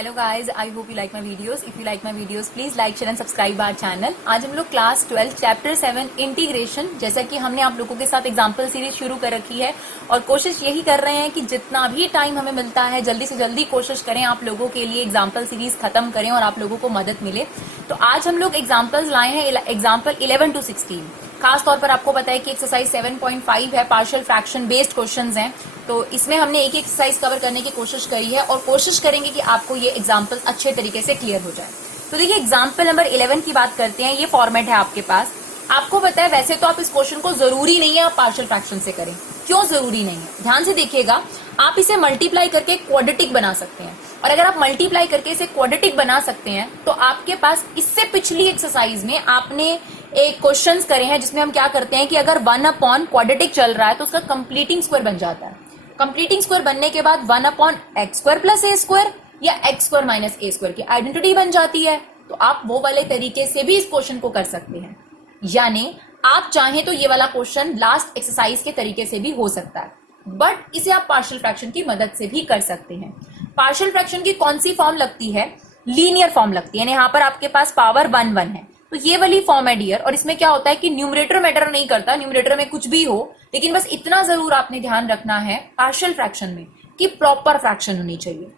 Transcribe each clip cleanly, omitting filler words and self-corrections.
Hello guys, I hope you like my videos. If you like my videos please like share and subscribe our channel. आज हम लोग class 12 chapter 7 integration, जैसा कि हमने आप लोगों के साथ एग्जांपल सीरीज शुरू कर रखी है और कोशिश यही कर रहे हैं कि जितना भी टाइम हमें मिलता है जल्दी से जल्दी कोशिश करें आप लोगों के लिए एग्जाम्पल सीरीज खत्म करें और आप लोगों को मदद मिले। तो आज हम लोग एग्जाम्पल्स लाए हैं, एग्जाम्पल 11 to 16। खास तौर पर आपको पता है कि एक्सरसाइज 7.5 है, पार्शियल फ्रैक्शन बेस्ड क्वेश्चंस हैं, तो इसमें हमने एक एक्सरसाइज कवर करने की कोशिश करी है और कोशिश करेंगे कि आपको ये एग्जाम्पल अच्छे तरीके से क्लियर हो जाए। तो देखिए एग्जाम्पल नंबर 11 की बात करते हैं। ये फॉर्मेट है आपके पास। आपको पता है वैसे तो आप इस क्वेश्चन को जरूरी नहीं है आप पार्शियल फ्रैक्शन से करें। क्यों जरूरी नहीं है, ध्यान से देखिएगा। आप इसे मल्टीप्लाई करके क्वाड्रेटिक बना सकते हैं और अगर आप मल्टीप्लाई करके इसे क्वाड्रेटिक बना सकते हैं तो आपके पास इससे पिछली एक्सरसाइज में आपने एक क्वेश्चंस करे हैं जिसमें हम क्या करते हैं कि अगर 1 अपॉन क्वाड्रेटिक चल रहा है तो उसका कंप्लीटिंग स्क्वायर बन जाता है। कंप्लीटिंग स्क्वायर बनने के बाद 1 अपॉन एक्स स्क्वायर प्लस ए स्क्वायर या एक्स स्क्वायर माइनस ए स्क्वायर की आइडेंटिटी बन जाती है। तो आप वो वाले तरीके से भी इस क्वेश्चन को कर सकते हैं, यानी आप चाहें तो ये वाला क्वेश्चन लास्ट एक्सरसाइज के तरीके से भी हो सकता है, बट इसे आप पार्शियल फ्रैक्शन की मदद से भी कर सकते हैं। पार्शियल फ्रैक्शन की कौन सी फॉर्म लगती है? लीनियर फॉर्म लगती है, यानी यहाँ पर आपके पास पावर 1 1 है तो ये वाली फॉर्म है डियर। और इसमें क्या होता है कि न्यूमरेटर मैटर नहीं करता, न्यूमरेटर में कुछ भी हो, लेकिन बस इतना जरूर आपने ध्यान रखना है पार्शियल फ्रैक्शन में कि प्रॉपर फ्रैक्शन होनी चाहिए।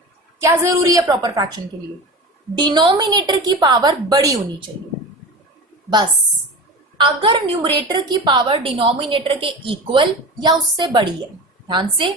क्या जरूरी है प्रॉपर फ्रैक्शन के लिए? डिनोमिनेटर की पावर बड़ी होनी चाहिए। बस अगर न्यूमरेटर की पावर डिनोमिनेटर के इक्वल या उससे बड़ी है, ध्यान से,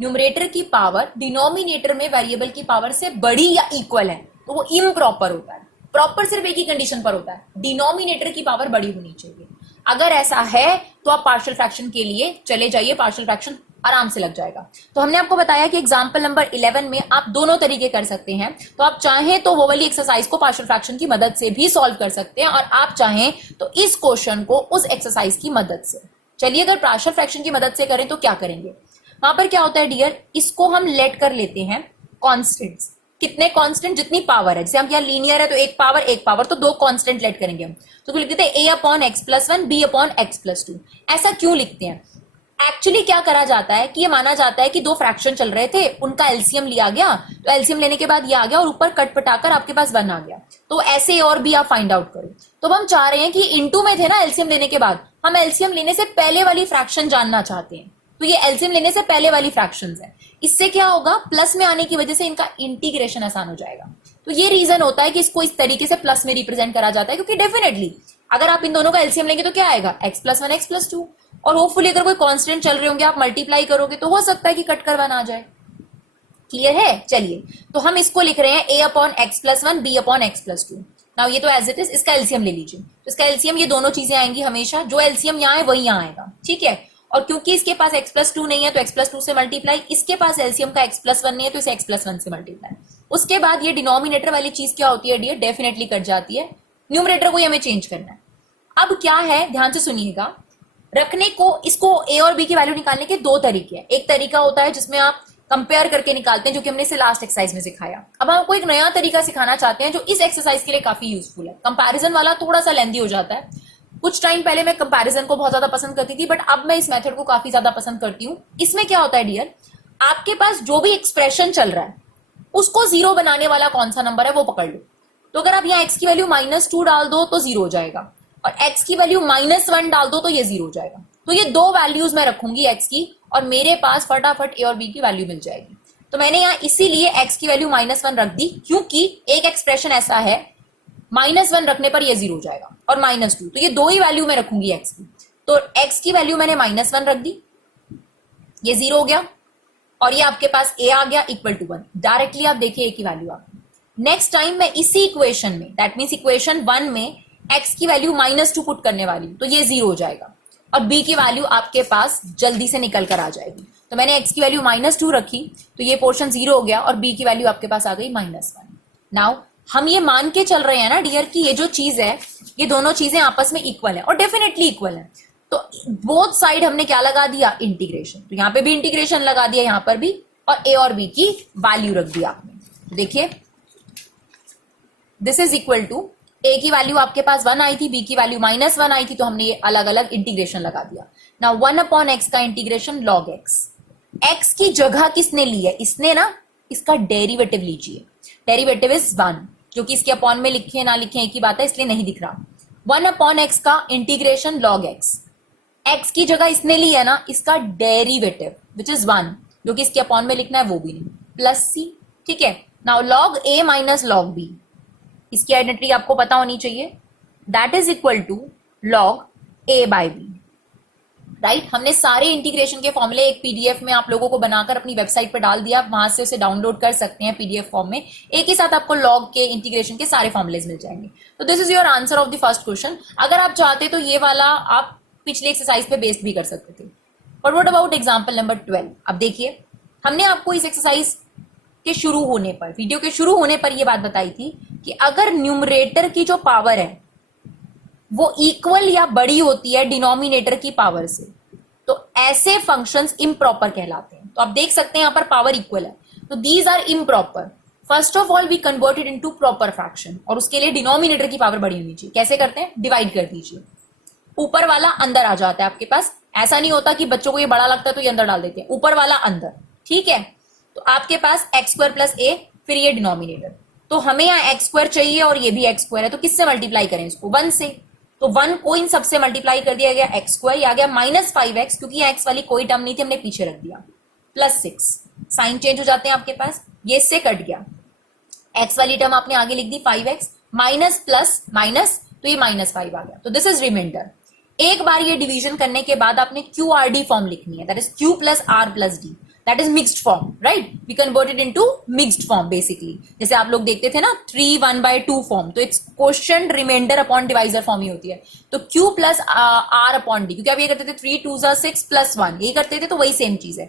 न्यूमरेटर की पावर डिनोमिनेटर में वेरिएबल की पावर से बड़ी या इक्वल है तो वो इम्प्रॉपर होता है। प्रॉपर सिर्फ एक ही कंडीशन पर होता है, डिनोमिनेटर की पावर बड़ी होनी चाहिए। अगर ऐसा है तो आप पार्शियल फ्रैक्शन के लिए चले जाइए, पार्शियल फ्रैक्शन आराम से लग जाएगा। तो हमने आपको बताया कि एग्जांपल नंबर 11 में आप दोनों तरीके कर सकते हैं। तो आप चाहें तो वो वाली एक्सरसाइज को पार्शियल फ्रैक्शन की मदद से भी सॉल्व कर सकते हैं और आप चाहें तो इस क्वेश्चन को उस एक्सरसाइज की मदद से। चलिए अगर पार्शियल फ्रैक्शन की मदद से करें तो क्या करेंगे? वहां पर क्या होता है डियर, इसको हम लेट कर लेते हैं कॉन्स्टेंट्स। कितने कांस्टेंट? जितनी पावर है। जैसे हम यहाँ लीनियर है तो एक पावर तो 2 कांस्टेंट लेट करेंगे हम, तो लिख देते हैं a upon X plus 1 b upon X plus 2। ऐसा क्यों लिखते हैं? एक्चुअली क्या करा जाता है कि ये माना जाता है कि 2 फ्रैक्शन चल रहे थे, उनका एलसीएम लिया गया, तो एलसीएम लेने के बाद ये आ गया और ऊपर कट पटाकर आपके पास 1 आ गया। तो ऐसे और भी आप फाइंड आउट करो। तो हम चाह रहे हैं कि इनटू में थे ना एलसीएम लेने के बाद, हम एलसीएम लेने से पहले वाली फ्रैक्शन जानना चाहते हैं। तो ये एलसीएम लेने से पहले वाली फ्रैक्शंस है। इससे क्या होगा, प्लस में आने की वजह से इनका इंटीग्रेशन आसान हो जाएगा। तो ये रीजन होता है कि इसको इस तरीके से प्लस में रिप्रेजेंट करा जाता है, क्योंकि डेफिनेटली अगर आप इन दोनों का एलसीएम लेंगे तो क्या आएगा, एक्स प्लस 1 एक्स प्लस 2। और होपफुली अगर कोई कांस्टेंट चल रहे होंगे आप मल्टीप्लाई करोगे तो हो सकता है कि कट कर 1 आ जाए। क्लियर है? चलिए तो हम इसको लिख रहे हैं a upon X plus 1 b upon X plus 2। Now ये तो एज इट इज, इसका एलसीएम ले लीजिए। तो इसका एलसीएम, ये दोनों चीजें आएंगी हमेशा, जो एलसीएम यहाँ है वही यहाँ आएगा, ठीक है। और क्योंकि इसके पास x प्लस 2 नहीं है तो x प्लस 2 से मल्टीप्लाई, इसके पास एलसीएम का x प्लस 1 नहीं है तो इसे x प्लस 1 से मल्टीप्लाई। उसके बाद ये डिनोमिनेटर वाली चीज क्या होती है डियर, डेफिनेटली कट जाती है। न्यूमरेटर को हमें चेंज करना है। अब क्या है, ध्यान से सुनिएगा। रखने को, इसको a और b की वैल्यू निकालने के 2 तरीके हैं। एक तरीका होता है जिसमें आप कंपेयर करके निकालते हैं, जो कि हमने इसे लास्ट एक्सरसाइज में सिखाया। अब हम आपको एक नया तरीका सिखाना चाहते हैं जो इस एक्सरसाइज के लिए काफी यूजफुल है। कंपैरिजन वाला थोड़ा सा लेंदी हो जाता है। कुछ टाइम पहले मैं कंपैरिजन को बहुत ज्यादा पसंद करती थी, बट अब मैं इस मेथड को काफी ज्यादा पसंद करती हूँ। इसमें क्या होता है डियर, आपके पास जो भी एक्सप्रेशन चल रहा है उसको 0 बनाने वाला कौन सा नंबर है वो पकड़ लो। तो अगर आप यहाँ x की वैल्यू -2 डाल दो तो 0 हो जाएगा, और x की वैल्यू -1 डाल दो तो ये 0 हो जाएगा। तो ये 2 वैल्यूज मैं रखूंगी x की, और मेरे पास फटाफट a और b की वैल्यू मिल जाएगी। तो मैंने यहाँ इसीलिए x की वैल्यू -1 रख दी, क्योंकि एक एक्सप्रेशन ऐसा है -1 रखने पर ये 0 हो जाएगा, और -2, तो ये 2 ही वैल्यू मैं रखूंगी x की। तो x की वैल्यू मैंने -1 रख दी, ये 0 हो गया, और ये आपके पास a आ गया इक्वल टू 1। डायरेक्टली आप देखिए a की वैल्यू आ गई। नेक्स्ट टाइम मैं इसी इक्वेशन में, दैट मीन्स इक्वेशन 1 में x की वैल्यू -2 पुट करने वाली, तो ये 0 हो जाएगा, और b की वैल्यू आपके पास जल्दी से निकल कर आ जाएगी। तो मैंने x की वैल्यू -2 रखी तो ये पोर्शन 0 हो गया, और b की वैल्यू आपके पास आ गई -1। नाउ हम ये मान के चल रहे हैं ना डियर कि ये जो चीज है, ये दोनों चीजें आपस में इक्वल है, और डेफिनेटली इक्वल है। तो बोथ साइड हमने क्या लगा दिया, इंटीग्रेशन। तो यहाँ पे भी इंटीग्रेशन लगा दिया, यहाँ पर भी, और a और b की वैल्यू रख दी आपने। तो देखिए this is equal to, a की वैल्यू आपके पास 1 आई थी, b की वैल्यू -1 आई थी, तो हमने ये अलग अलग इंटीग्रेशन लगा दिया। नाउ 1 अपॉन एक्स का इंटीग्रेशन log x। x की जगह किसने ली है, इसने ना, इसका डेरिवेटिव लीजिए। डेरिवेटिव इज 1, जो कि इसके अपॉन में लिखे ना लिखे एक ही बात है, इसलिए नहीं दिख रहा। 1/x का इंटीग्रेशन log x की जगह इसने ली है ना, इसका डेरिवेटिव विच इज 1, जो कि इसके अपॉन में लिखना है वो भी नहीं, प्लस सी। ठीक है, now log a minus log b, इसकी आइडेंटिटी आपको पता होनी चाहिए, that is equal to log a by b। Right, हमने सारे इंटीग्रेशन के फॉर्मूले एक पीडीएफ में आप लोगों को बनाकर अपनी वेबसाइट पर डाल दिया, वहां से उसे डाउनलोड कर सकते हैं पीडीएफ फॉर्म में, एक ही साथ आपको लॉग के इंटीग्रेशन के सारे फॉर्मुलेज मिल जाएंगे। तो this is your answer of the first question. अगर आप चाहते तो ये वाला आप पिछले एक्सरसाइज पे बेस्ड भी कर सकते थे। But what about example number 12? अब देखिए, हमने आपको इस एक्सरसाइज के शुरू होने पर, वीडियो के शुरू होने पर यह बात बताई थी कि अगर न्यूमरेटर की जो पावर है वो इक्वल या बड़ी होती है डिनोमिनेटर की पावर से, तो ऐसे फंक्शंस इम्प्रॉपर कहलाते हैं। तो आप देख सकते हैं यहां पर पावर इक्वल है, तो these are improper. First of all we converted into proper fraction, और उसके लिए डिनोमिनेटर की पावर बड़ी होनी चाहिए। कैसे करते हैं? डिवाइड कर दीजिए, ऊपर वाला अंदर आ जाता है आपके पास। ऐसा नहीं होता कि बच्चों को ये बड़ा लगता है तो ये अंदर डाल देते हैं, ऊपर वाला अंदर। ठीक है, तो आपके पास एक्स स्क्वायर प्लस ए, फिर ये डिनोमिनेटर। तो हमें यहाँ एक्स स्क्वायर चाहिए और ये भी एक्स स्क्वायर है, तो किससे मल्टीप्लाई करें इसको? 1 से। तो 1 को इन सबसे मल्टीप्लाई कर दिया गया, एक्स स्क्वायर, आ गया -5x, क्योंकि यहाँ एक्स वाली कोई टर्म नहीं थी, हमने पीछे रख दिया, प्लस 6। साइन चेंज हो जाते हैं आपके पास, ये इससे कट गया, एक्स वाली टर्म आपने आगे लिख दी 5x, माइनस प्लस माइनस, तो ये -5 आ गया। तो दिस इज रिमाइंडर। एक बार ये डिवीजन करने के बाद आपने QRD फॉर्म लिखनी है, that is Q plus R plus D, that is mixed form. Right, we converted into mixed form basically. जैसे आप लोग देखते थे ना 3 1/2 फॉर्म, तो its quotient remainder upon divisor form ही होती है। तो Q plus R upon D, क्योंकि आप ये करते थे 3 2 6 प्लस 1, ये करते थे, तो वही सेम चीज है,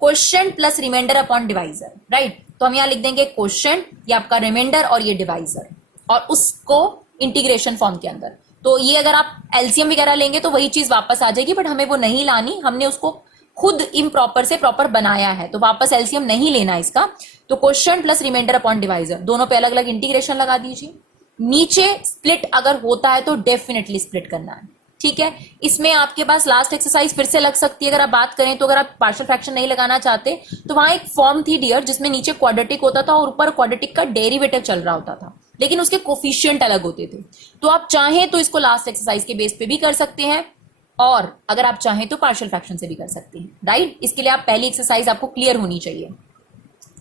quotient plus remainder upon divisor. Right, तो हम यहाँ लिख देंगे क्वोशिएंट, ये आपका रिमाइंडर और ये डिवाइजर, और उसको इंटीग्रेशन फॉर्म के अंदर। तो ये अगर आप एलसीएम वगैरह लेंगे तो वही चीज वापस आ जाएगी, बट हमें वो नहीं लानी, हमने उसको खुद इम्प्रॉपर से प्रॉपर बनाया है, तो वापस एलसीएम नहीं लेना इसका। तो quotient plus remainder upon divisor, दोनों पे अलग अलग इंटीग्रेशन लगा दीजिए। नीचे स्प्लिट अगर होता है तो डेफिनेटली स्प्लिट करना है। ठीक है, इसमें आपके पास लास्ट एक्सरसाइज फिर से लग सकती है अगर आप बात करें तो। अगर आप पार्शियल फ्रैक्शन नहीं लगाना चाहते तो वहां एक फॉर्म थी डियर, जिसमें नीचे क्वाड्रेटिक होता था और ऊपर क्वाड्रेटिक का डेरिवेटिव चल रहा होता था, लेकिन उसके कोफिशिएंट अलग होते थे। तो आप चाहें तो इसको लास्ट एक्सरसाइज के बेस पे भी कर सकते हैं, और अगर आप चाहें तो पार्शियल फ्रैक्शन से भी कर सकते हैं। राइट, इसके लिए आप पहली एक्सरसाइज आपको क्लियर होनी चाहिए,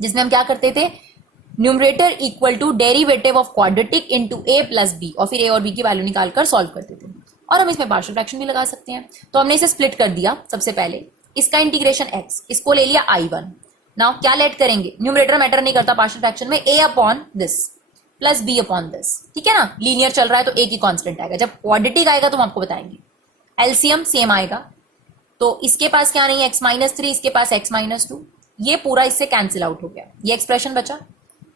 जिसमें हम क्या करते थे, numerator equal to derivative of quadratic into a plus b, और फिर a और b की वैल्यू निकालकर सॉल्व करते थे। और हम इसमें पार्शियल फ्रैक्शन भी लगा सकते हैं। तो हमने इसे स्प्लिट कर दिया। सबसे पहले इसका इंटीग्रेशन x, इसको ले लिया I1। नाउ क्या लेट करेंगे, न्यूमरेटर मैटर नहीं करता पार्शियल फ्रैक्शन में, a upon this plus b upon this. ठीक है ना, लीनियर चल रहा है तो एक ही कांस्टेंट आएगा, जब क्वाड्रेटिक आएगा तो हम आपको बताएंगे। एलसीएम सेम आएगा, तो इसके पास क्या नहीं है, x-3, इसके पास x-2, ये पूरा इससे कैंसिल आउट हो गया, ये एक्सप्रेशन बचा।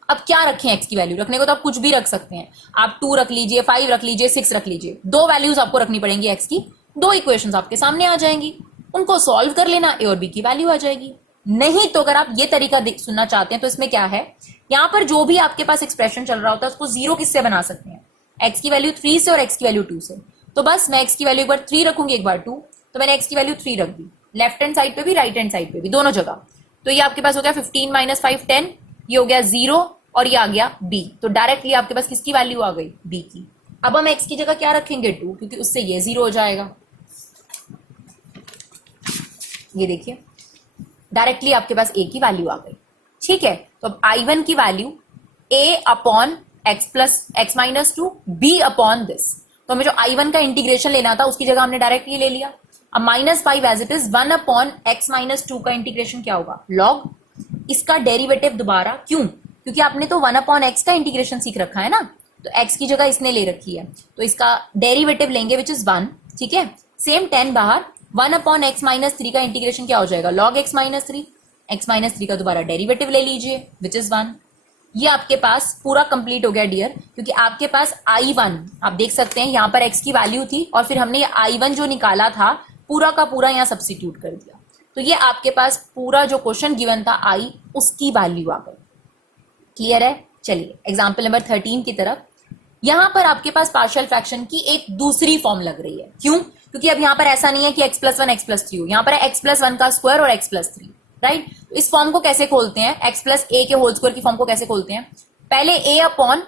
अब क्या रखें x की वैल्यू? रखने को तो आप कुछ भी रख सकते हैं, आप 2 रख लीजिए, 5 रख लीजिए, 6 रख लीजिए, 2 वैल्यूज आपको रखनी पड़ेंगी x की, 2 इक्वेशंस आपके सामने आ जाएंगी, उनको सॉल्व कर लेना, a और b की वैल्यू आ जाएगी। नहीं तो अगर आप ये तरीका सुनना चाहते हैं तो इसमें क्या है, यहां पर जो भी आपके पास एक्सप्रेशन चल रहा होता है उसको 0 किससे बना सकते हैं, x की वैल्यू 3 से और x की वैल्यू 2 से। तो बस मैं x की वैल्यू एक बार 3 रखूंगी, एक बार 2, तो मैंने x की वैल्यू 3 रख दी, लेफ्ट हैंड साइड पे भी राइट हैंड साइड पे भी, दोनों जगह। तो ये आपके पास हो गया 15 - 5 10, ये हो गया 0 और ये आ गया b। तो डायरेक्टली आपके पास किसकी वैल्यू आ गई, b की। अब हम x की जगह क्या रखेंगे, 2, क्योंकि उससे ये 0 हो जाएगा। ये देखिए डायरेक्टली आपके पास a की वैल्यू आ गई। ठीक है, तो अब I1 की value a upon x plus x-2 b upon this. तो हमें जो I1 का इंटीग्रेशन लेना था उसकी जगह हमने डायरेक्ट ये ले लिया। अब -5 as it is, 1 upon x-2 का इंटीग्रेशन क्या होगा, लॉग, इसका डेरिवेटिव दोबारा, क्यों, क्योंकि आपने तो 1 अपॉन x का इंटीग्रेशन सीख रखा है ना, तो x की जगह इसने ले रखी है, तो इसका डेरिवेटिव लेंगे विच इज 1। ठीक है, सेम 10 बाहर, 1 अपॉन x-3 का इंटीग्रेशन क्या हो जाएगा, लॉग x-3, x-3 का दोबारा डेरिवेटिव ले लीजिए विच इज 1। ये आपके पास पूरा कंप्लीट हो गया डियर, क्योंकि आपके पास I1 आप देख सकते हैं यहाँ पर x की वैल्यू थी और फिर हमने ये I1 जो निकाला था पूरा का पूरा यहाँ सब्स्टिट्यूट कर दिया, तो ये आपके पास पूरा जो क्वेश्चन गिवन था I, उसकी वैल्यू आ गई। क्लियर है? चलिए एग्जाम्पल नंबर 13 की तरफ। यहां पर आपके पास पार्शियल फ्रैक्शन की एक दूसरी फॉर्म लग रही है, क्यों, क्योंकि अब यहाँ पर ऐसा नहीं है कि x+1 x+3 हो, यहाँ पर है x+1 का स्क्वायर और x+3। राइट, तो इस फॉर्म को कैसे खोलते हैं, x+a के होल स्क्वायर की फॉर्म को कैसे खोलते हैं, पहले a अपॉन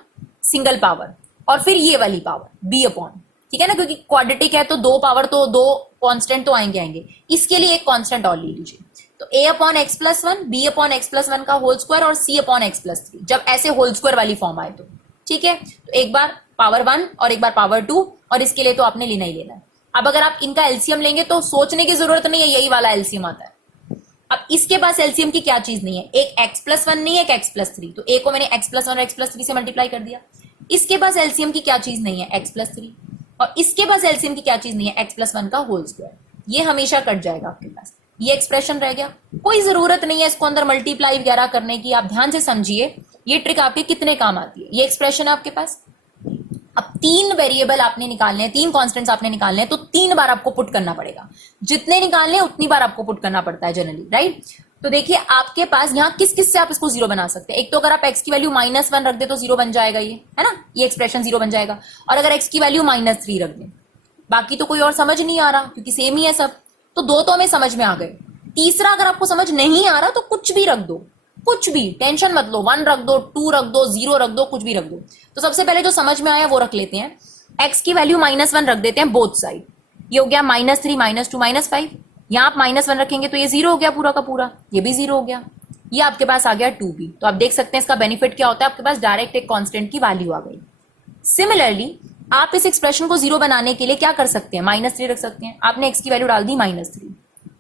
सिंगल पावर और फिर ये वाली पावर b अपॉन, ठीक है ना, क्योंकि क्वाड्रेटिक है तो दो पावर तो दो कांस्टेंट तो आएंगे। इसके लिए एक कांस्टेंट और ले लीजिए, तो a upon X plus one, B upon X plus one का होल स्क्वायर और c upon X plus three, जब ऐसे होल स्क्वायर वाली फॉर्म आए तो ठीक है। तो एक बार पावर वन और एक बार पावर टू, और इसके लिए तो आपने लेना ही लेना है। अब अगर आप इनका एलसीएम लेंगे तो सोचने की जरूरत नहीं है, यही वाला एलसीएम आता है। अब इसके पास एलसीएम की क्या चीज नहीं है, एक एक्स प्लस वन नहीं है, एक एक्स प्लस थ्री, तो ए को मैंने एक्स प्लस वन और एक्स प्लस थ्री से मल्टीप्लाई कर दिया। इसके पास एलसीएम की क्या चीज नहीं है, एक्स प्लस थ्री, और इसके पास एलसीएम की क्या चीज नहीं है, एक्स प्लस वन का होल स्क्वायर। ये हमेशा कट जाएगा आपके पास, ये एक्सप्रेशन रह गया। कोई जरूरत नहीं है इसको अंदर मल्टीप्लाई वगैरह करने की, आप ध्यान से समझिए ये ट्रिक आपके कितने काम आती है। ये एक्सप्रेशन है आपके पास। अब तीन वेरिएबल आपने निकालने हैं, तीन कॉन्स्टेंट्स आपने निकालने हैं, तो तीन बार आपको पुट करना पड़ेगा। जितने निकालने हैं उतनी बार आपको पुट करना पड़ता है जनरली, राइट। तो देखिए आपके पास यहाँ किस किस से आप इसको जीरो बना सकते हैं। एक तो अगर आप x की वैल्यू माइनस वन रख दे तो जीरो बन जाएगा, ये है ना, ये एक्सप्रेशन जीरो बन जाएगा। और अगर x की वैल्यू माइनस थ्री रख दें, बाकी तो कोई और समझ नहीं आ रहा क्योंकि सेम ही है सब, तो दो तो हमें समझ में आ गए। तीसरा अगर आपको समझ नहीं आ रहा तो कुछ भी रख दो, कुछ भी, टेंशन मत लो, वन रख दो, टू रख दो, जीरो रख दो, कुछ भी रख दो। तो सबसे पहले जो समझ में आया वो रख लेते हैं। x की वैल्यू माइनस वन रख देते हैं बोथ साइड, ये हो गया minus three minus two minus five. यहाँ आप माइनस वन रखेंगे तो ये जीरो हो गया पूरा का पूरा, ये भी जीरो हो गया, ये आपके पास आ गया टू बी। तो आप देख सकते हैं इसका बेनिफिट क्या होता है, आपके पास डायरेक्ट एक कांस्टेंट की वैल्यू आ गई। सिमिलरली आप इस एक्सप्रेशन को जीरो बनाने के लिए क्या कर सकते हैं, माइनस थ्री रख सकते हैं। आपने x की वैल्यू डाल दी माइनस थ्री,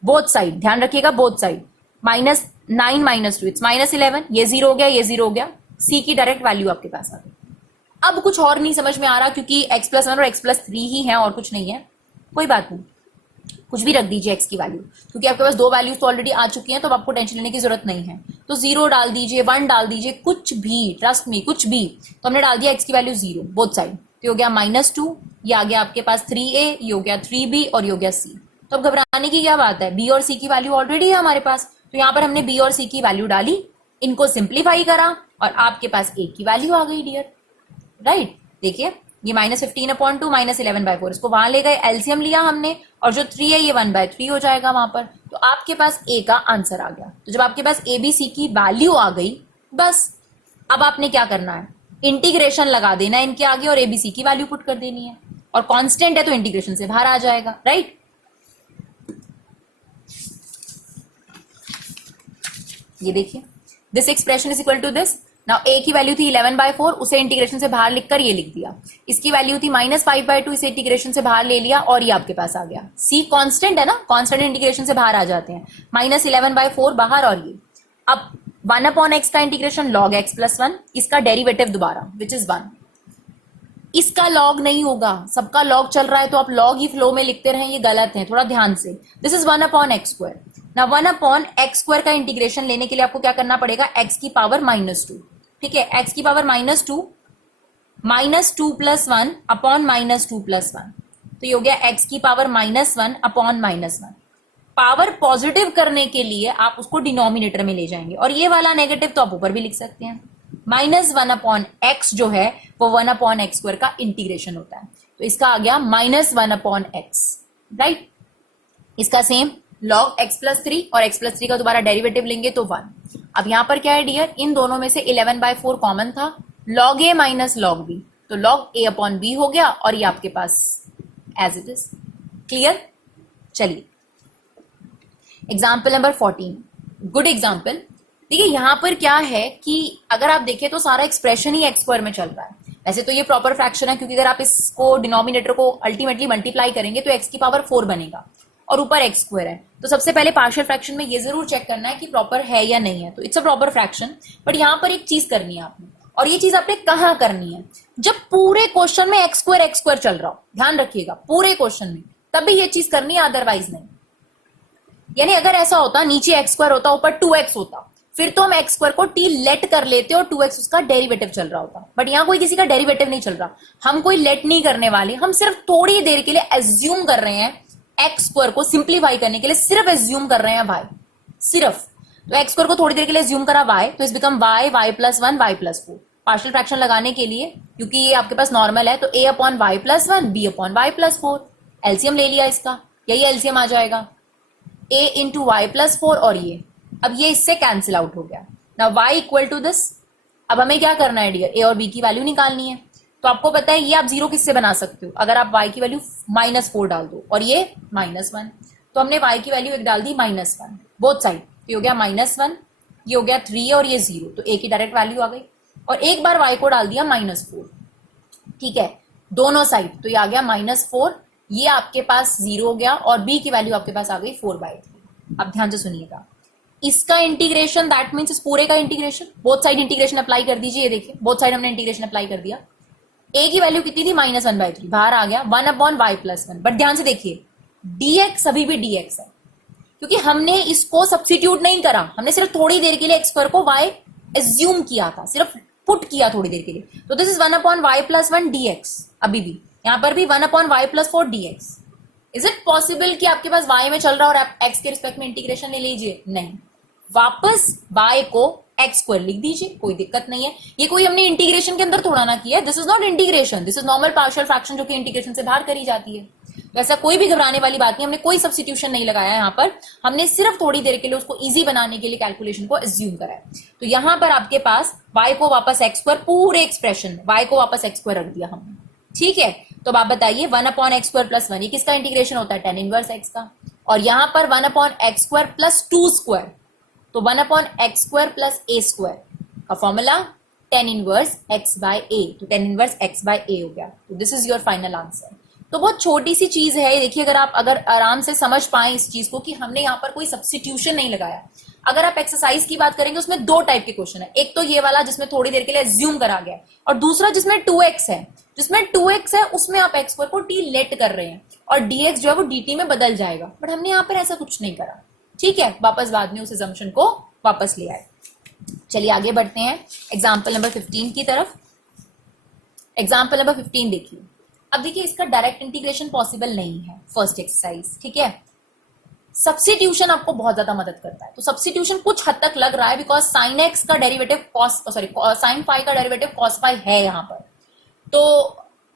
बोथ साइड ध्यान रखिएगा, both side minus nine minus two, it's minus eleven, ये जीरो हो गया, ये जीरो हो गया, c की डायरेक्ट वैल्यू आपके पास आ गई। अब कुछ और नहीं समझ में आ रहा क्योंकि x प्लस वन और x प्लस थ्री ही है और कुछ नहीं है, कोई बात नहीं, कुछ भी रख दीजिए x की वैल्यू, क्योंकि आपके पास दो वैल्यूज तो ऑलरेडी आ चुकी हैं, तो आपको टेंशन लेने की जरूरत नहीं है। तो जीरो डाल दीजिए, वन डाल दीजिए, कुछ भी, ट्रस्ट मी कुछ भी। तो हमने डाल दिया x की वैल्यू जीरो बोथ साइड, तो हो गया माइनस टू, ये आ गया आपके पास थ्री ए, ये हो गया थ्री बी और ये हो गया c। तो अब घबराने की क्या बात है, b और c की वैल्यू ऑलरेडी है हमारे पास, तो यहाँ पर हमने b और c की वैल्यू डाली, इनको सिंप्लीफाई करा और आपके पास a की वैल्यू आ गई डियर, राइट। देखिए ये minus fifteen upon two minus eleven by four, इसको वहां ले गए, एलसीएम लिया हमने, और जो थ्री है ये वन बाय थ्री हो जाएगा वहां पर, तो आपके पास a का आंसर आ गया। तो जब आपके पास a b c की वैल्यू आ गई, बस अब आपने क्या करना है, इंटीग्रेशन लगा देना है इनके आगे और a b c की वैल्यू पुट कर देनी है, और कांस्टेंट है तो इंटीग्रेशन से बाहर आ जाएगा, राइट। ये देखिए this expression is equal to this. Now a की वैल्यू थी 11 बाय 4, उसे इंटीग्रेशन से बाहर लिखकर ये लिख दिया। इसकी वैल्यू थी माइनस 5 बाय 2, इसे इंटीग्रेशन से बाहर ले लिया और ये आपके पास आ गया। c कांस्टेंट है ना, कांस्टेंट इंटीग्रेशन से बाहर आ जाते हैं, माइनस 11 बाय 4 बाहर, और ये अब 1 अपॉन एक्स का integration log x plus one, इसका डेरिवेटिव दोबारा विच इज 1। इसका लॉग नहीं होगा, सबका लॉग चल रहा है तो आप लॉग ही फ्लो में लिखते रहें, ये गलत है, थोड़ा ध्यान से। This is 1 upon x square. ना 1 अपॉन एक्स स्क्वायर का इंटीग्रेशन लेने के लिए आपको क्या करना पड़ेगा, x की पावर माइनस टू, ठीक है, x की power minus two plus one upon minus two plus one, तो ये हो गया x की power minus one upon minus one. Power positive करने के लिए आप उसको डिनोमिनेटर में ले जाएंगे, और ये वाला नेगेटिव तो आप ऊपर भी लिख सकते हैं। माइनस वन अपॉन एक्स जो है वो 1 अपॉन एक्स स्क्वायर का इंटीग्रेशन होता है, तो इसका आ गया minus one upon x, right. इसका same log x plus three और एक्स प्लस थ्री का दोबारा डेरिवेटिव लेंगे तो 1। अब यहां पर क्या है डियर, इन दोनों में से 11 बाय 4 कॉमन था, लॉग ए माइनस लॉग बी, तो लॉग ए अपॉन बी हो गया और ये आपके पास एज इट इज। क्लियर, चलिए एग्जाम्पल नंबर 14, गुड एग्जाम्पल। देखिए यहां पर क्या है कि अगर आप देखें तो सारा एक्सप्रेशन ही एक्स स्क्वायर में चल रहा है। वैसे तो ये प्रॉपर फ्रैक्शन है, क्योंकि अगर आप इसको डिनोमिनेटर को अल्टीमेटली मल्टीप्लाई करेंगे तो एक्स की पावर 4 बनेगा और ऊपर एक्स स्क्वायर है। तो सबसे पहले पार्शियल फ्रैक्शन में ये जरूर चेक करना है कि प्रॉपर है या नहीं है, तो it's a proper fraction. But यहाँ पर एक चीज करनी है आपने, और ये चीज आपने कहाँ करनी है, जब पूरे क्वेश्चन में एक्स स्क्वायर चल रहा हो, ध्यान रखिएगा पूरे क्वेश्चन में, तभी ये चीज करनी है, अदरवाइज नहीं। यानी अगर ऐसा होता नीचे एक्स स्क्वायर होता ऊपर 2x होता, फिर तो हम एक्स स्क्वायर को टी लेट कर लेते और 2x उसका डेरिवेटिव चल रहा होता। बट यहाँ कोई किसी का डेरिवेटिव नहीं चल रहा, हम कोई लेट नहीं करने वाले, हम सिर्फ थोड़ी देर के लिए एज्यूम कर रहे हैं, एक्स स्क्वायर को सिंप्लीफाई करने के लिए सिर्फ एज्यूम कर रहे हैं वाई, सिर्फ। तो एक्स स्क्वायर को थोड़ी देर के लिए एज्यूम करा वाई, तो इस become Y, Y plus one, Y plus four. Partial fraction लगाने के लिए, क्योंकि ये आपके पास नॉर्मल है, तो a upon Y plus one, B upon Y plus four, LCM ले लिया इसका, यही एलसीएम आ जाएगा a into Y plus four, और ये अब ये इससे कैंसिल आउट हो गया ना, y इक्वल टू दिस अब हमें क्या करना है डियर, ए और बी की वैल्यू निकालनी है। तो आपको पता है ये आप जीरो किससे बना सकते हो, अगर आप y की वैल्यू -4 डाल दो और ये -1, तो हमने y की वैल्यू एक डाल दी -1 बोथ साइड, तो ये हो गया -1, ये हो गया 3 और ये 0, तो a की डायरेक्ट वैल्यू आ गई। और एक बार y को डाल दिया -4, ठीक है, दोनों साइड, तो ये आ गया -4, ये आपके पास 0 हो गया और b की वैल्यू आपके पास आ गई 4/3। अब ध्यान से सुनिएगा, इसका इंटीग्रेशन दैट मीन्स इस पूरे का integration, both side integration apply कर दीजिए। ये देखिए बोथ साइड हमने इंटीग्रेशन अप्लाई कर दिया। a की वैल्यू कितनी थी, -1/3, बाहर आ गया 1/y+1। बट ध्यान से देखिए dx अभी भी dx है, क्योंकि हमने इसको सब्स्टिट्यूट नहीं करा, हमने सिर्फ थोड़ी देर के लिए x² को y एज्यूम किया था, सिर्फ पुट किया थोड़ी देर के लिए। तो दिस इज 1/y+1 dx, अभी भी यहां पर भी 1/y+4 dx। Is it possible कि आपके पास y में चल रहा और आप x के रिस्पेक्ट में इंटीग्रेशन ले लीजिए? नहीं, वापस y को x² लिख दीजिए, कोई दिक्कत नहीं है। ये कोई हमने इंटीग्रेशन के अंदर थोड़ा ना किया है, this is not integration, this is normal partial fraction जो कि इंटीग्रेशन से बाहर करी जाती है। वैसा कोई भी घबराने वाली बात नहीं, हमने कोई सब्स्टिट्यूशन नहीं लगाया यहाँ पर, हमने सिर्फ थोड़ी देर के लिए उसको इजी बनाने के लिए कैलकुलेशन को एज्यूम करा है। तो यहाँ पर आपके पास y को वापस x², पूरे एक्सप्रेशन में y को वापस x² रख दिया हमने, ठीक है। तो अब आप बताइए 1/x²+1 ये किसका इंटीग्रेशन होता है, tan इनवर्स x का। और यहाँ पर 1/x²+2², तो 1/x²+a² का फॉर्मूला tan इनवर्स x/a, तो tan इनवर्स x/a हो गया। तो this is your final answer. तो बहुत छोटी सी चीज है, देखिए अगर आराम से समझ पाए इस चीज को कि हमने यहाँ पर कोई सब्स्टिट्यूशन नहीं लगाया। अगर आप एक्सरसाइज की बात करेंगे उसमें दो टाइप के क्वेश्चन है, एक तो ये वाला जिसमें थोड़ी देर के लिए एज्यूम करा गया, और दूसरा जिसमें 2x है, उसमें आप x² को t लेट कर रहे हैं और dx जो है वो dt में बदल जाएगा। बट हमने यहाँ पर ऐसा कुछ नहीं करा, ठीक है, वापस बाद में उस assumption को वापस ले आए। चलिए आगे बढ़ते हैं एग्जाम्पल नंबर 15 की तरफ। एग्जाम्पल नंबर 15 देखिए। अब देखिए इसका डायरेक्ट इंटीग्रेशन पॉसिबल नहीं है, फर्स्ट एक्सरसाइज, ठीक है। सब्स्टिट्यूशन आपको बहुत ज्यादा मदद करता है। तो सब्स्टिट्यूशन कुछ हद तक लग रहा है, बिकॉज sin x का डेरिवेटिव sin phi का डेरिवेटिव cos phi है यहाँ पर। तो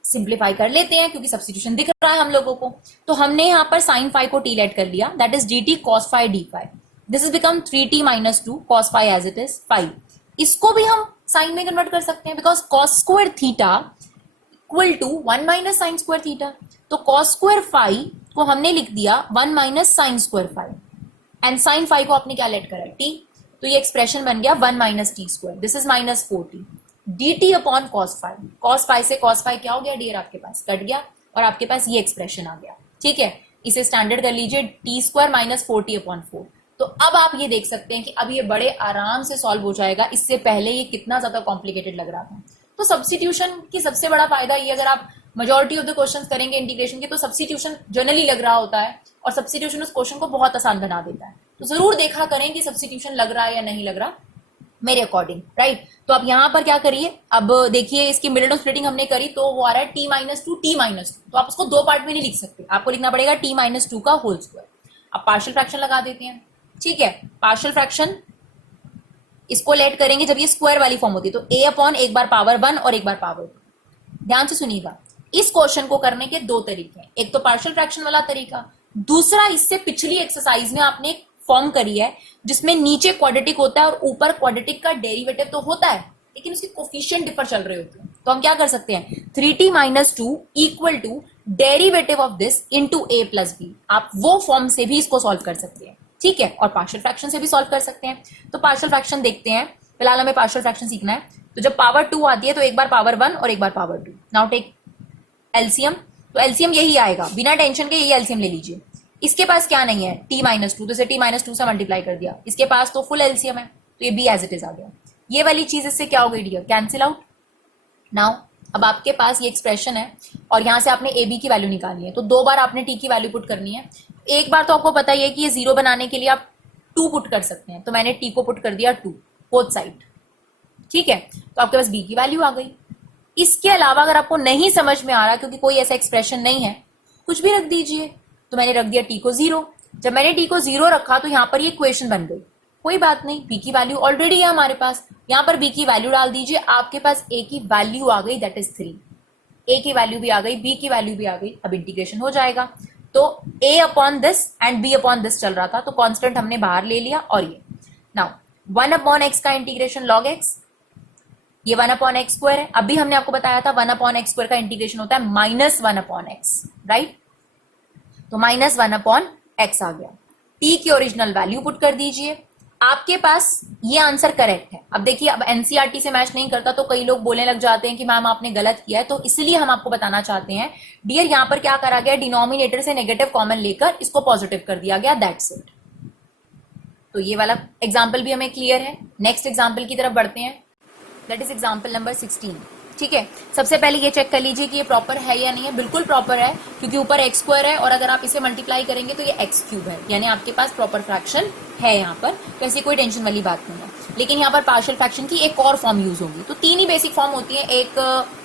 सिंप्लीफाई कर लेते हैं क्योंकि सब्स्टिट्यूशन दिख रहा है हम लोगों को। तो हमने यहाँ पर sin phi को t लेट कर लिया, that is dt cos phi d phi। This is become 3t - 2 cos phi as it is 5। इसको भी हम साइन में कन्वर्ट कर सकते हैं, because cos² theta equal to 1 - sin² theta. तो cos² phi को हमने लिख दिया 1 - sin² phi, and sin phi को आपने क्या लेट करा, t। तो ये एक्सप्रेशन बन गया 1 - t², this is -4t dt upon cos phi। cos phi से cos phi क्या हो गया डियर, आपके पास कट गया और आपके पास ये एक्सप्रेशन आ गया, ठीक है। इसे स्टैंडर्ड कर लीजिए t² - 4t अपॉन 4। तो अब आप ये देख सकते हैं कि अब ये बड़े आराम से सॉल्व हो जाएगा, इससे पहले ये कितना ज्यादा कॉम्प्लिकेटेड लग रहा था। तो सब्स्टिट्यूशन की सबसे बड़ा फायदा ये, अगर आप मेजॉरिटी ऑफ द क्वेश्चंस करेंगे इंटीग्रेशन के, तो सब्स्टिट्यूशन जनरली लग रहा होता है और सब्स्टिट्यूशन उस क्वेश्चन को बहुत आसान बना देता है। तो जरूर देखा करें कि सब्स्टिट्यूशन लग रहा है या नहीं लग रहा मेरे अकॉर्डिंग, राइट। तो अब यहाँ पर क्या करिए, अब देखिए इसकी मिडिल टर्म स्प्लिटिंग हमने करी, तो वो आ रहा है t - 2 t - 2। तो आप उसको दो पार्ट में नहीं लिख सकते, आपको लिखना पड़ेगा t - 2 का होल स्क्वायर। अब पार्शियल फ्रैक्शन लगा देते हैं, ठीक है। पार्शियल फ्रैक्शन इसको लेट करेंगे जब ये स्क्वायर वाली फॉर्म होती है, तो a अपॉन एक बार पावर 1 और एक बार पावर 2। ध्यान से सुनिएगा, इस क्वेश्चन को करने के दो तरीके हैं, एक तो पार्शियल फ्रैक्शन वाला तरीका, दूसरा इससे पिछली एक्सरसाइज में आपने एक फॉर्म करी है जिसमें नीचे क्वाड्रेटिक होता है और ऊपर क्वाड्रेटिक का डेरिवेटिव तो होता है, लेकिन उसके कोफिशिएंट डिफर चल रहे होते हैं। तो हम क्या कर सकते हैं, 3t - 2 equal to derivative of this into a + b। आप वो फॉर्म से भी इसको सॉल्व कर सकते हैं, ठीक है, और पार्शियल फ्रैक्शन से भी सॉल्व कर सकते हैं। तो पार्शियल फ्रैक्शन देखते हैं, फिलहाल हमें पार्शियल फ्रैक्शन सीखना है। तो जब पावर 2 आती है तो एक बार पावर 1 और एक बार पावर 2। नाउ टेक एलसीएम, तो एलसीएम यही आएगा, बिना टेंशन के यही एलसीएम ले लीजिए। इसके पास क्या नहीं है, t - 2, तो इसे t - 2 से मल्टीप्लाई कर दिया, इसके पास तो फुल एलसीएम है, तो ये b एज इट इज आ गया। ये वाली चीज इससे क्या हो गई डियर, कैंसिल आउट। नाउ अब आपके पास ये एक्सप्रेशन है और यहां से आपने ab की वैल्यू निकालनी है, तो दो बार आपने t की वैल्यू पुट करनी है। एक बार तो आपको पता ही है कि ये 0 बनाने के लिए आप 2 पुट कर सकते हैं, तो मैंने t को पुट कर दिया 2 बोथ साइड, ठीक है। तो आपके पास b की वैल्यू आ गई। इसके अलावा अगर आपको नहीं समझ में आ रहा क्योंकि कोई ऐसा एक्सप्रेशन नहीं है, कुछ भी रख दीजिए। तो मैंने रख दिया t को 0। जब मैंने t को 0 रखा तो यहाँ पर ये इक्वेशन बन गई, कोई बात नहीं, b की वैल्यू ऑलरेडी है हमारे पास, यहाँ पर b की वैल्यू डाल दीजिए, आपके पास a की वैल्यू आ गई, दैट इज 3। a की वैल्यू भी आ गई, b की वैल्यू भी आ गई, अब इंटीग्रेशन हो जाएगा। तो a upon this and b upon this चल रहा था, तो कांस्टेंट हमने बाहर ले लिया। और ये नाउ 1 अपॉन x का इंटीग्रेशन log x, ये 1/x² है। अभी हमने आपको बताया था 1/x² का इंटीग्रेशन होता है -1/x, राइट। तो -1/x आ गया। t की ओरिजिनल वैल्यू पुट कर दीजिए। आपके पास ये आंसर करेक्ट है। अब देखिए, अब एनसीईआरटी से मैच नहीं करता तो कई लोग बोलने लग जाते हैं कि मैम आपने गलत किया है, तो इसलिए हम आपको बताना चाहते हैं डियर, यहां पर क्या करा गया, डिनोमिनेटर से नेगेटिव कॉमन लेकर इसको पॉजिटिव कर दिया गया, दैट्स इट। तो ये वाला एग्जाम्पल भी हमें क्लियर है। नेक्स्ट एग्जाम्पल की तरफ बढ़ते हैं, दैट इज एग्जाम्पल नंबर 16। ठीक है, सबसे पहले ये चेक कर लीजिए कि ये प्रॉपर है या नहीं है। बिल्कुल प्रॉपर है, क्योंकि ऊपर x² है और अगर आप इसे मल्टीप्लाई करेंगे तो ये x³ है, यानी आपके पास प्रॉपर फ्रैक्शन है यहाँ पर, तो ऐसी कोई टेंशन वाली बात नहीं है। लेकिन यहाँ पर पार्शियल फ्रैक्शन की एक और फॉर्म यूज होगी। तो 3 ही बेसिक फॉर्म होती है, एक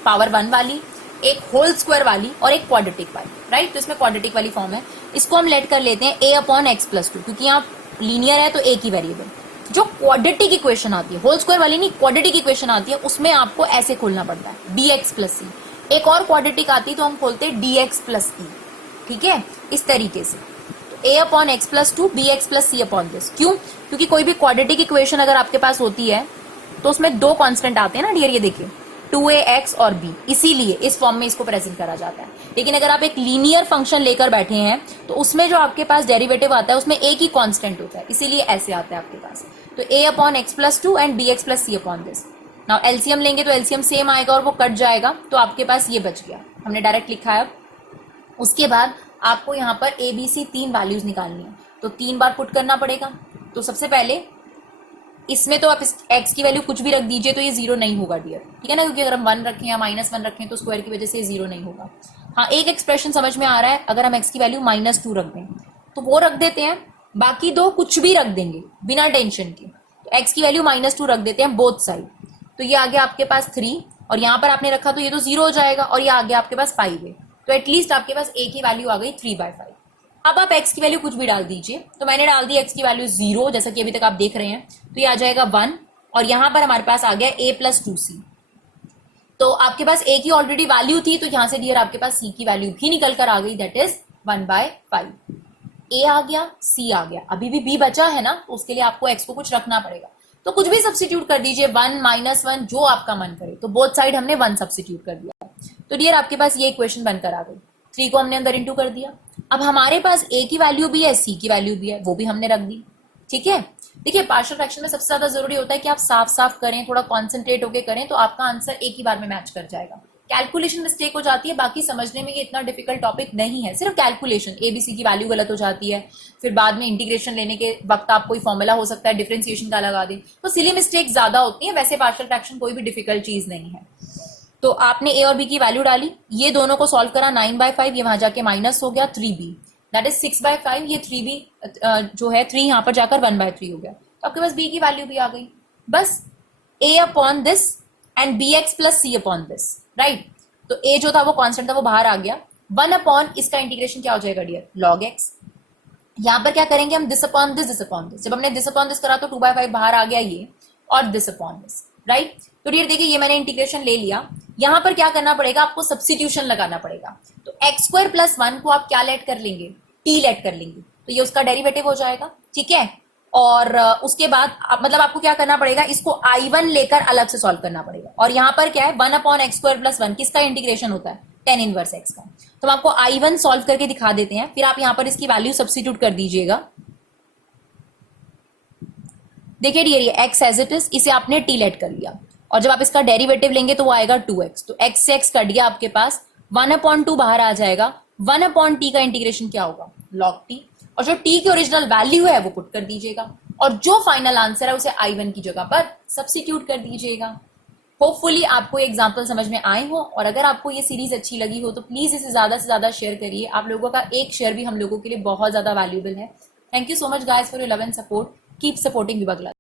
पावर 1 वाली, एक होल स्क्वायर वाली और एक क्वाड्रेटिक वाली, राइट। तो इसमें क्वाड्रेटिक वाली फॉर्म है, इसको हम लेट कर लेते हैं a/x+2, क्योंकि यहाँ लीनियर है तो एक ही वेरिएबल। जो क्वाड्रेटिक इक्वेशन आती है, होल स्क्वायर वाली नहीं, क्वाड्रेटिक इक्वेशन आती है, उसमें आपको ऐसे खोलना पड़ता है dx+c। एक और क्वाड्रेटिक आती है तो हम खोलते हैं dx+e, ठीक है, इस तरीके से। तो a/x+2 bx+c/this। क्यों? क्योंकि कोई भी क्वाड्रेटिक इक्वेशन अगर आपके पास होती है तो उसमें 2 कांस्टेंट आते हैं ना डियर, ये देखिए 2ax और b, इसीलिए इस फॉर्म में इसको प्रेजेंट करा जाता है। लेकिन अगर आप एक लीनियर फंक्शन लेकर बैठे हैं तो उसमें जो आपके पास डेरिवेटिव आता है उसमें एक ही कांस्टेंट होता है, इसीलिए ऐसे आता है आपके पास। तो a/x+2 and bx+c/this। Now LCM लेंगे तो एलसीएम सेम आएगा और वो कट जाएगा, तो आपके पास ये बच गया, हमने डायरेक्ट लिखा है। अब उसके बाद आपको यहाँ पर ए बी सी 3 वैल्यूज निकालनी है, तो 3 बार पुट करना पड़ेगा। तो सबसे पहले इसमें तो आप इस x की वैल्यू कुछ भी रख दीजिए तो ये 0 नहीं होगा डियर, ठीक है ना, क्योंकि अगर हम 1 रखें या -1 रखें तो स्क्वायर की वजह से 0 नहीं होगा। हाँ, एक एक्सप्रेशन समझ में आ रहा है, अगर हम x की वैल्यू -2 रख दें तो वो रख देते हैं, बाकी 2 कुछ भी रख देंगे बिना टेंशन के। तो x की वैल्यू -2 रख देते हैं बोथ साइड, तो ये आ गया आपके पास 3, और यहाँ पर आपने रखा तो ये तो 0 हो जाएगा, और ये आ गया आपके पास 5 है। तो एटलीस्ट आपके पास a की वैल्यू आ गई 3/5। अब आप x की वैल्यू कुछ भी डाल दीजिए, तो मैंने डाल दी x की वैल्यू 0, जैसा कि अभी तक आप देख रहे हैं, तो ये आ जाएगा 1, और यहाँ पर हमारे पास आ गया a+2c। तो आपके पास a की ऑलरेडी वैल्यू थी, तो यहाँ से डियर आपके पास c की वैल्यू भी निकल कर आ गई, दैट इज 1/5। a आ गया, c आ गया, अभी भी b बचा है ना, तो उसके लिए आपको x को कुछ रखना पड़ेगा। तो कुछ भी सब्स्टिट्यूट कर दीजिए, 1 -1 जो आपका मन करे। तो बोथ साइड हमने 1 सब्स्टिट्यूट कर दिया, तो डियर आपके पास ये इक्वेशन बनकर आ गई। 3 को हमने अंदर इंटू कर दिया। अब हमारे पास a की वैल्यू भी है, c की वैल्यू भी है, वो भी हमने रख दी, ठीक है। देखिए, पार्शियल फ्रैक्शन में सबसे ज्यादा जरूरी होता है कि आप साफ साफ करें, थोड़ा कॉन्सेंट्रेट होकर करें, तो आपका आंसर एक ही बार में मैच कर जाएगा। कैलकुलेशन मिस्टेक हो जाती है, बाकी समझने में ये इतना डिफिकल्ट टॉपिक नहीं है, सिर्फ कैलकुलेशन, एबीसी की वैल्यू गलत हो जाती है, फिर बाद में इंटीग्रेशन लेने के वक्त आप कोई फॉर्मूला हो सकता है डिफरेंशिएशन का लगा दें, तो सिली मिस्टेक ज्यादा होती है। वैसे पार्शियल फ्रैक्शन कोई भी डिफिकल्ट चीज नहीं है। तो आपने ए और बी की वैल्यू डाली, ये दोनों को सॉल्व करा, 9/5, ये वहां जाके माइनस हो गया 3b, दैट इज 6/5, ये 3b जो है 3 यहाँ पर जाकर 1/3 हो गया, तो आपके पास b की वैल्यू भी आ गई। बस a/this एंड bx+c/this, राइट। तो a जो था वो कांस्टेंट था, वो बाहर आ गया। 1/ इसका इंटीग्रेशन क्या हो जाएगा डियर, log x। यहाँ पर क्या करेंगे हम, this upon this। जब हमने this upon this करा तो 2/5 बाहर आ गया ये, और this upon this, राइट। तो डियर देखिए, ये मैंने इंटीग्रेशन ले लिया। यहाँ पर क्या करना पड़ेगा, आपको सब्स्टिट्यूशन लगाना पड़ेगा। तो x² + 1 को आप क्या लेट कर लेंगे, t लेट कर लेंगे, तो ये उसका डेरिवेटिव हो जाएगा, ठीक है। और उसके बाद मतलब आपको क्या करना पड़ेगा, इसको I1 लेकर अलग से सॉल्व करना पड़ेगा। और यहाँ पर क्या है, 1/x² + 1 किसका इंटीग्रेशन होता है, tan इनवर्स x का। तो हम आपको I1 सॉल्व करके दिखा देते हैं, फिर आप यहाँ पर इसकी वैल्यू सब्स्टिट्यूट कर दीजिएगा। देखिए डियर, ये x एज इट इज, इसे आपने t लेट कर लिया, और जब आप इसका डेरिवेटिव लेंगे तो वो आएगा 2x। तो x से x कट गया, आपके पास 1/2 बाहर आ जाएगा। 1/t का इंटीग्रेशन क्या होगा, log t, और जो t की ओरिजिनल वैल्यू है वो पुट कर दीजिएगा, और जो फाइनल आंसर है उसे I1 की जगह पर सब्स्टिट्यूट कर दीजिएगा। होपफुली आपको ये एग्जाम्पल समझ में आए हो, और अगर आपको ये सीरीज अच्छी लगी हो तो प्लीज इसे ज्यादा से ज्यादा शेयर करिए। आप लोगों का एक शेयर भी हम लोगों के लिए बहुत ज्यादा वैल्यूएबल है। Thank you so much guys for your love and support. Keep supporting Vibha class.